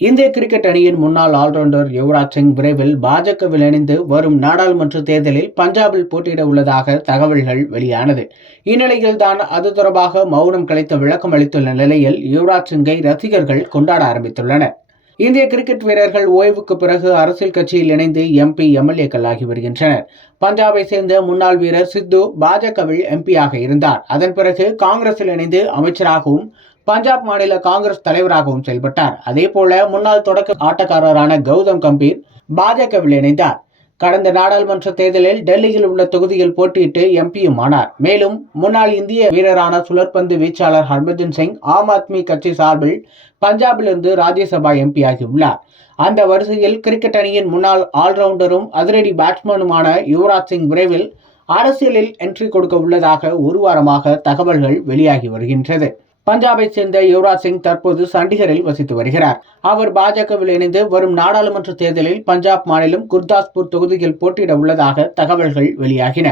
இந்திய கிரிக்கெட் அணியின் முன்னாள் ஆல்ரவுண்டர் யுவராஜ் சிங் விரைவில் பாஜகவில் இணைந்து வரும் நாடாளுமன்ற தேர்தலில் பஞ்சாபில் போட்டியிட உள்ளதாக தகவல்கள் வெளியானது. இந்நிலையில் தான் அது தொடர்பாக மௌனம் கலைத்து விளக்கம் அளித்துள்ள நிலையில் யுவராஜ் சிங்கை ரசிகர்கள் கொண்டாட ஆரம்பித்துள்ளனர். இந்திய கிரிக்கெட் வீரர்கள் ஓய்வுக்கு பிறகு அரசியல் கட்சியில் இணைந்து எம்பி எம்எல்ஏக்கள் ஆகி வருகின்றனர். பஞ்சாபை சேர்ந்த முன்னாள் வீரர் சித்து பாஜகவில் எம்பியாக இருந்தார். அதன் பிறகு காங்கிரஸில் இணைந்து அமைச்சராகவும் பஞ்சாப் மாநில காங்கிரஸ் தலைவராகவும் செயல்பட்டார். அதே போல முன்னாள் தொடக்க ஆட்டக்காரரான கௌதம் கம்பீர் பாஜகவில் இணைந்தார். கடந்த நாடாளுமன்ற தேர்தலில் டெல்லியில் உள்ள தொகுதியில் போட்டியிட்டு எம்பியும் ஆனார். மேலும் முன்னாள் இந்திய வீரரான சுழற்பந்து வீச்சாளர் ஹர்பஜன் சிங் ஆம் ஆத்மி கட்சி சார்பில் பஞ்சாபிலிருந்து ராஜ்யசபா எம்பி ஆகியுள்ளார். அந்த வரிசையில் கிரிக்கெட் அணியின் முன்னாள் ஆல்ரவுண்டரும் அதிரடி பேட்ஸ்மேனுமான யுவராஜ் சிங் விரைவில் அரசியலில் என்ட்ரி கொடுக்க உள்ளதாக ஒரு வாரமாக தகவல்கள் வெளியாகி வருகின்றது. பஞ்சாபை சேர்ந்த யுவராஜ் சிங் தற்போது சண்டிகரில் வசித்து வருகிறார். அவர் பாஜகவில் இணைந்து வரும் நாடாளுமன்ற தேர்தலில் பஞ்சாப் மாநிலம் குர்தாஸ்பூர் தொகுதியில் போட்டியிட உள்ளதாக தகவல்கள் வெளியாகின.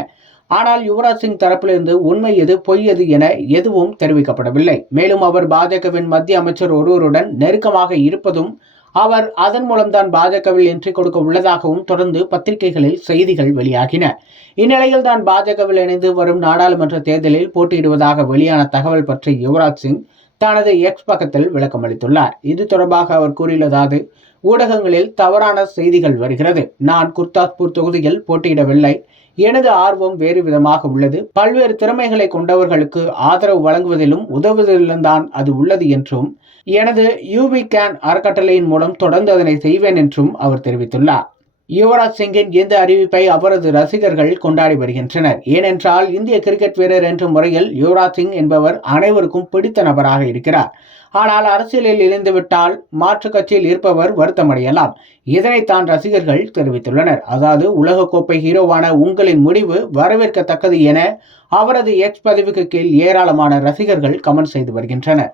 ஆனால் யுவராஜ் சிங் தரப்பிலிருந்து உண்மை எது பொய் எது என எதுவும் தெரிவிக்கப்படவில்லை. மேலும் அவர் பாஜகவின் மத்திய அமைச்சர் ஒருவருடன் நெருக்கமாக இருப்பதும் அவர் அதன் மூலம்தான் பாஜகவில் என்ட்ரி கொடுக்க உள்ளதாகவும் தொடர்ந்து பத்திரிகைகளில் செய்திகள் வெளியாகின. இந்நிலையில் தான் பாஜகவில் இணைந்து வரும் நாடாளுமன்ற தேர்தலில் போட்டியிடுவதாக வெளியான தகவல் பற்றி யுவராஜ் சிங் தனது எக்ஸ் பக்கத்தில் விளக்கம் அளித்துள்ளார். இது தொடர்பாக அவர் கூறியுள்ளதாவது ஊடகங்களில் தவறான செய்திகள் வருகிறது. நான் குர்தாஸ்பூர் தொகுதியில் போட்டியிடவில்லை. எனது ஆர்வம் வேறு விதமாக உள்ளது. பல்வேறு திறமைகளை கொண்டவர்களுக்கு ஆதரவு வழங்குவதிலும் உதவுவதிலும் தான் அது உள்ளது என்றும் எனது யூபி கேன் அறக்கட்டளையின் மூலம் தொடர்ந்து அதனை செய்வேன் என்றும் அவர் தெரிவித்துள்ளார். யுவராஜ் சிங்கின் இந்த அறிவிப்பை அவரது ரசிகர்கள் கொண்டாடி வருகின்றனர். ஏனென்றால் இந்திய கிரிக்கெட் வீரர் என்ற முறையில் யுவராஜ் சிங் என்பவர் அனைவருக்கும் பிடித்த நபராக இருக்கிறார். ஆனால் அரசியலில் இணைந்துவிட்டால் மாற்று கட்சியில் இருப்பவர் வருத்தமடையலாம். இதனைத்தான் ரசிகர்கள் தெரிவித்துள்ளனர். அதாவது உலகக்கோப்பை ஹீரோவான உங்களின் முடிவு வரவேற்கத்தக்கது என அவரது எக்ஸ் பதிவுக்கு கீழ் ஏராளமான ரசிகர்கள் கமெண்ட் செய்து வருகின்றனர்.